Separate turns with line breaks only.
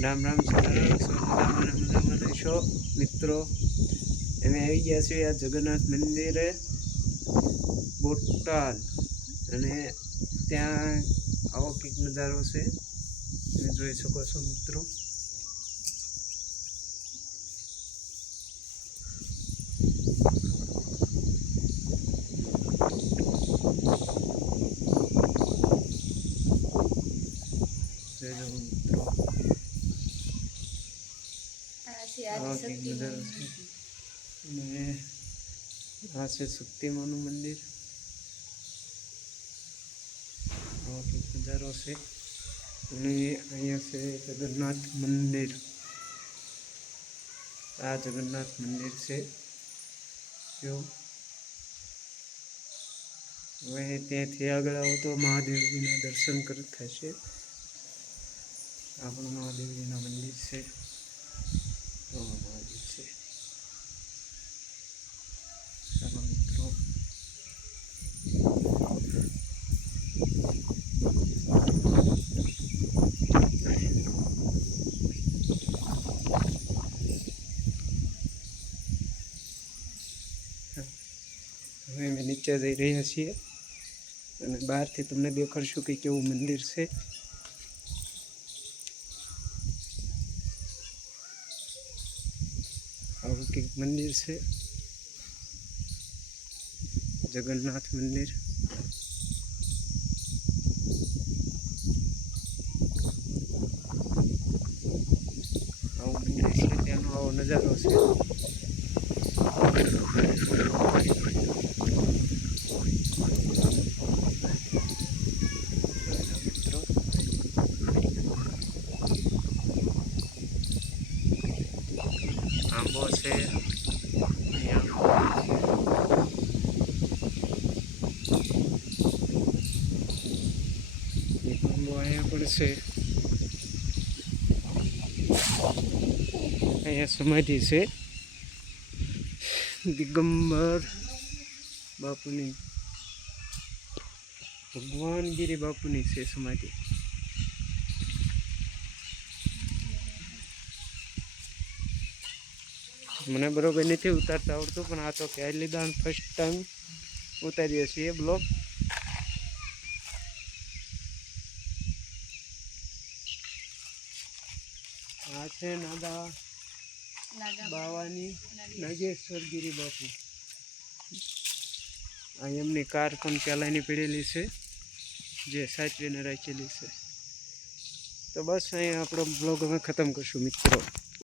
રામ રામ સ્વામિનારાયણ મજામાં રહેશો મિત્રો, અમે આવી ગયા છીએ આ જગન્નાથ મંદિરે બોટાદ. અને ત્યાં આવો કંઈક નજારો છે. તમે જોઈ શકો છો મિત્રો. જય મિત્રો.
છે.
અને આ છે શક્તિમાનું મંદિર. નજારો છે. અને અહીંયા છે જગન્નાથ મંદિર. આ જગન્નાથ મંદિર છે. જો. હવે ત્યાંથી આગળ આવો તો મહાદેવજીના દર્શન કર થશે. આપણું મહાદેવજીના મંદિર છે તો મહાદેવ છે ચાલો મિત્રો હવે અમે નીચે જઈ રહ્યા છીએ અને બહારથી તમને દેખાડશું કે કેવું મંદિર છે. આવું કંઈક મંદિર છે. જગન્નાથ મંદિર. આવું મંદિર છે, ત્યાંનો આવો નજારો છે મિત્રો આંબો છે અહીંયા એક આંબો અહીંયા પણ છે. અહીંયા સમાધિ છે. દિગંબર બાપુની. ભગવાન ગીરી બાપુની છે સમાધિ. મને બરોબર નથી ઉતારતા આવડતું, પણ આ તો ક્યારે લીધા ફર્સ્ટ ટાઈમ ઉતારીએ છીએ બ્લોગ આ છે નાગા બાવાની નાગેશ્વર ગિરી બાપુ આ એમની કાર પણ પેલાની પીડેલી છે જે સાચવીને રાખેલી છે. તો બસ અહીં આપણો બ્લોગ અમે ખતમ કરશું મિત્રો.